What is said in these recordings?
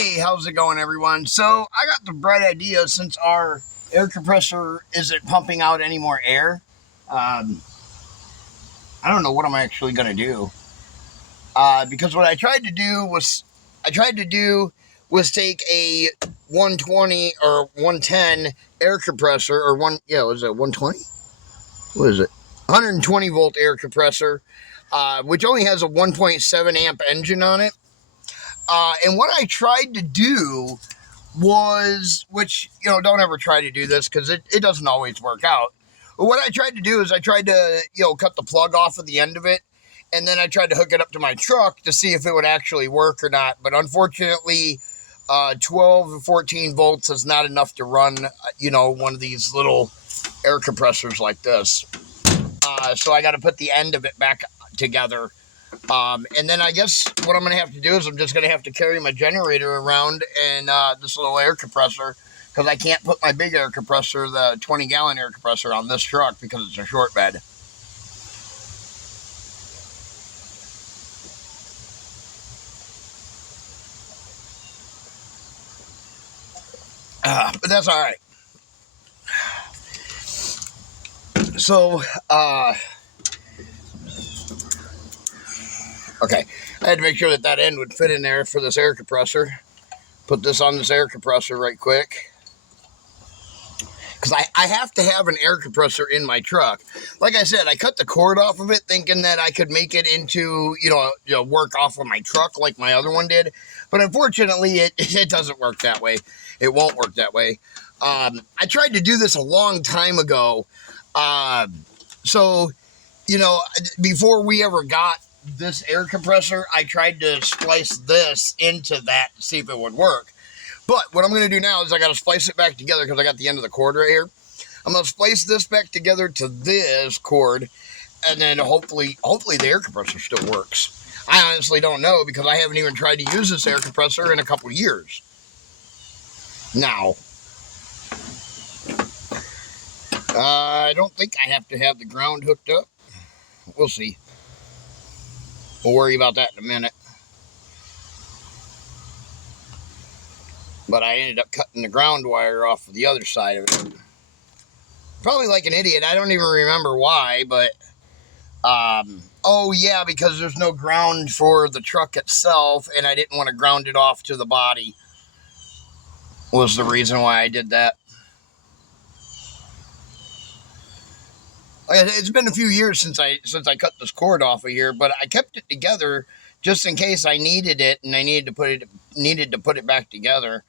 Hey, how's it going, everyone? So I got the bright idea, since our air compressor isn't pumping out any more air. I don't know what I'm actually going to do. Because what I tried to do was take a 120 or 110 air compressor, or was it 120? What is it? 120 volt air compressor, which only has a 1.7 amp engine on it. And what I tried to do was, which, don't ever try to do this because it doesn't always work out. But what I tried to do is I tried to, cut the plug off at the end of it. And then I tried to hook it up to my truck to see if it would actually work or not. But unfortunately, 12 or 14 volts is not enough to run, one of these little air compressors like this. So I got to put the end of it back together. And then I guess what I'm going to have to do is I'm just going to have to carry my generator around and this little air compressor, because I can't put my big air compressor, the 20-gallon air compressor, on this truck because it's a short bed. But that's all right. So, okay, I had to make sure that end would fit in there for this air compressor. Put this on this air compressor right quick, because I have to have an air compressor in my truck. Like I said, I cut the cord off of it thinking that I could make it into, work off of my truck like my other one did. But unfortunately, it doesn't work that way. It won't work that way. I tried to do this a long time ago. So, before we ever got this air compressor, I tried to splice this into that to see if it would work. But what I'm going to do now is I got to splice it back together, because I got the end of the cord right here. I'm going to splice this back together to this cord, and then hopefully the air compressor still works. I honestly don't know, because I haven't even tried to use this air compressor in a couple years now. I don't think I have to have the ground hooked up. We'll see. We'll worry about that in a minute. But I ended up cutting the ground wire off of the other side of it. Probably like an idiot. I don't even remember why, but oh yeah, because there's no ground for the truck itself, and I didn't want to ground it off to the body, was the reason why I did that. It's been a few years since I cut this cord off of here, but I kept it together just in case I needed it, and I needed to put it back together.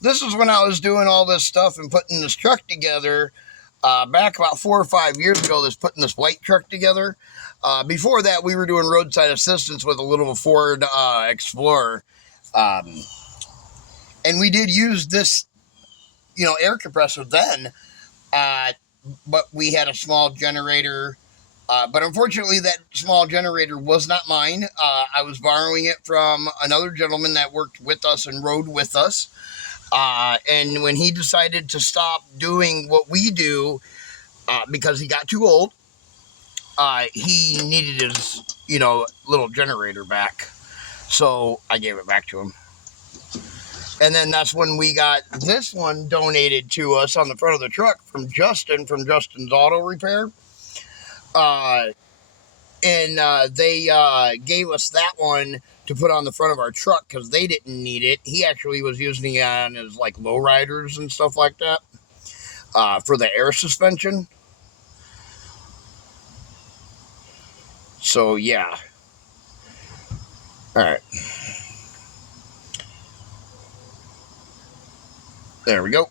This is when I was doing all this stuff and putting this truck together, back about 4 or 5 years ago, putting this white truck together. Before that, we were doing roadside assistance with a little Ford Explorer. And we did use this, air compressor then, but we had a small generator. But unfortunately, that small generator was not mine. I was borrowing it from another gentleman that worked with us and rode with us. And when he decided to stop doing what we do, because he got too old, he needed his, little generator back. So I gave it back to him. And then that's when we got this one donated to us on the front of the truck from Justin's Auto Repair. And they gave us that one to put on the front of our truck because they didn't need it. He actually was using it on his lowriders and stuff like that, for the air suspension. So yeah. All right. There we go.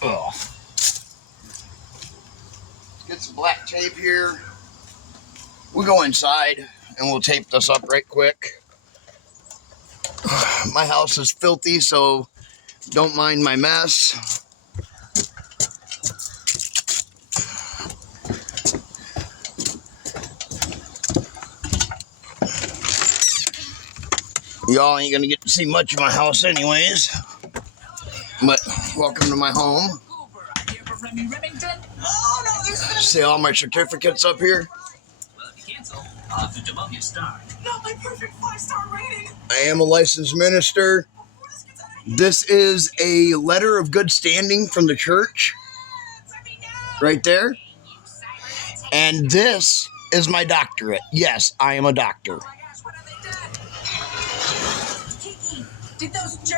Oh. Get some black tape here. We'll go inside and we'll tape this up right quick. My house is filthy, so don't mind my mess. Y'all ain't gonna get to see much of my house anyways. But welcome to my home. See all my certificates up here? Not my perfect 5-star rating. I am a licensed minister. This is a letter of good standing from the church. Right there. And this is my doctorate. Yes, I am a doctor.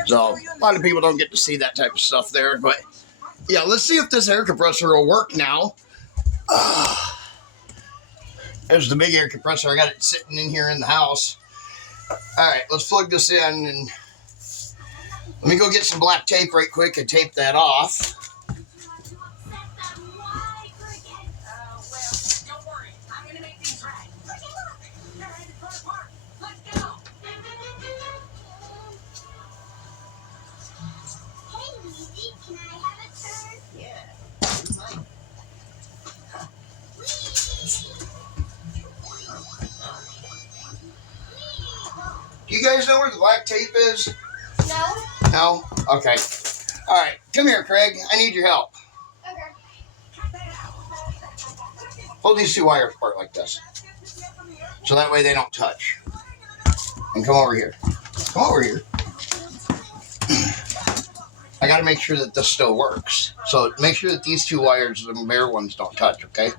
So, a lot of people don't get to see that type of stuff there, but yeah, let's see if this air compressor will work now. There's the big air compressor. I got it sitting in here in the house. All right, let's plug this in and let me go get some black tape right quick and tape that off. Do you guys know where the black tape is? No. No? Okay. All right, come here, Craig. I need your help. Okay. Hold these two wires apart like this. So that way they don't touch. And come over here. Come over here. I got to make sure that this still works. So make sure that these two wires, the bare ones, don't touch, okay?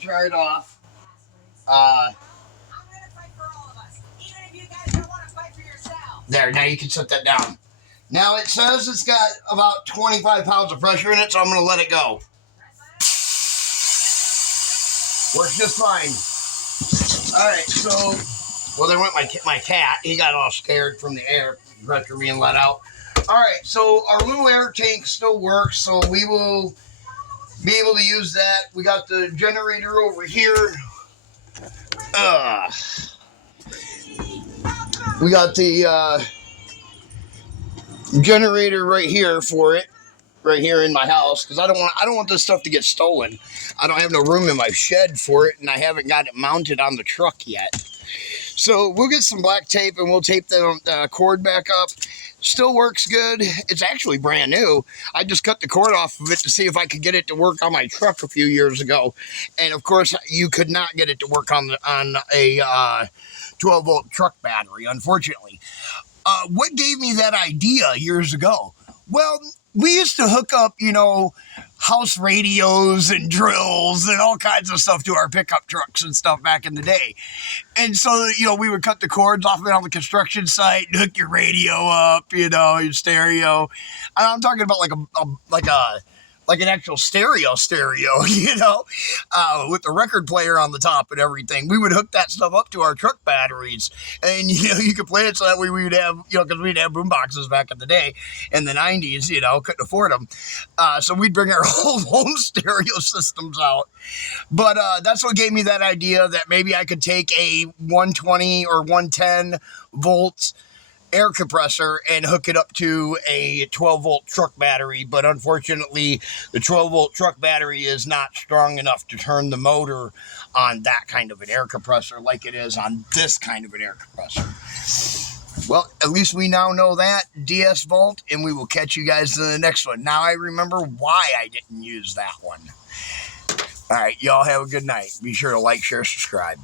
Try it off. There, now you can set that down. Now it says it's got about 25 pounds of pressure in it, so I'm going to let it go. Works just fine. Alright, so, well, there went my cat. He got all scared from the air pressure being let out. Alright, so our little air tank still works, so we will be able to use that. We got the generator over here. We got the generator right here for it, right here in my house, because I don't want this stuff to get stolen. I don't have no room in my shed for it, and I haven't got it mounted on the truck yet. So we'll get some black tape and we'll tape the cord back up. Still works good. It's actually brand new. I just cut the cord off of it to see if I could get it to work on my truck a few years ago. And of course, you could not get it to work on a 12-volt truck battery, unfortunately. What gave me that idea years ago? Well, we used to hook up, house radios and drills and all kinds of stuff to our pickup trucks and stuff back in the day. And so, we would cut the cords off of it on the construction site and hook your radio up, your stereo. And I'm talking about like an actual stereo, with the record player on the top and everything. We would hook that stuff up to our truck batteries, and you could play it so that way we would have, because we'd have boom boxes back in the day in the 90s, couldn't afford them. So we'd bring our whole home stereo systems out. But that's what gave me that idea that maybe I could take a 120 or 110 volts air compressor and hook it up to a 12-volt truck battery. But unfortunately, the 12-volt truck battery is not strong enough to turn the motor on that kind of an air compressor like it is on this kind of an air compressor. Well, at least we now know that, DS Volt, and we will catch you guys in the next one. Now I remember why I didn't use that one. All right, y'all have a good night. Be sure to like, share, subscribe.